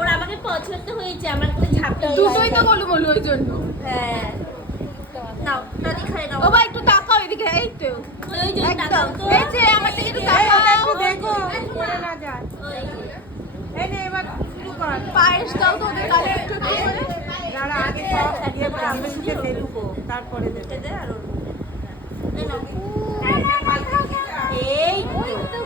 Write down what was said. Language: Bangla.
ওর আমাকে পছন্দ হয়েছে, আমার কাছে ঝাপটা দুটোই তো বলু বলু ওই জন্য। হ্যাঁ নাও দাদি খাই নাও। ও ভাই একটু তাকাও এদিকে, এই তো ওই যে তাকাও তো। এই যে আমার দিকে একটু তাকাও। একটু দেখো পড়ে না যায়। ওই যে। এই নে এবার শুরু কর। পায়েস দাও তো ওদের গালে একটু একটু করে। দাঁড়া আগে সব দিয়ে আমরা শুধু দেখবো তারপরে দেবে। দে আর ওর মুখে। এই নাও। এই তো।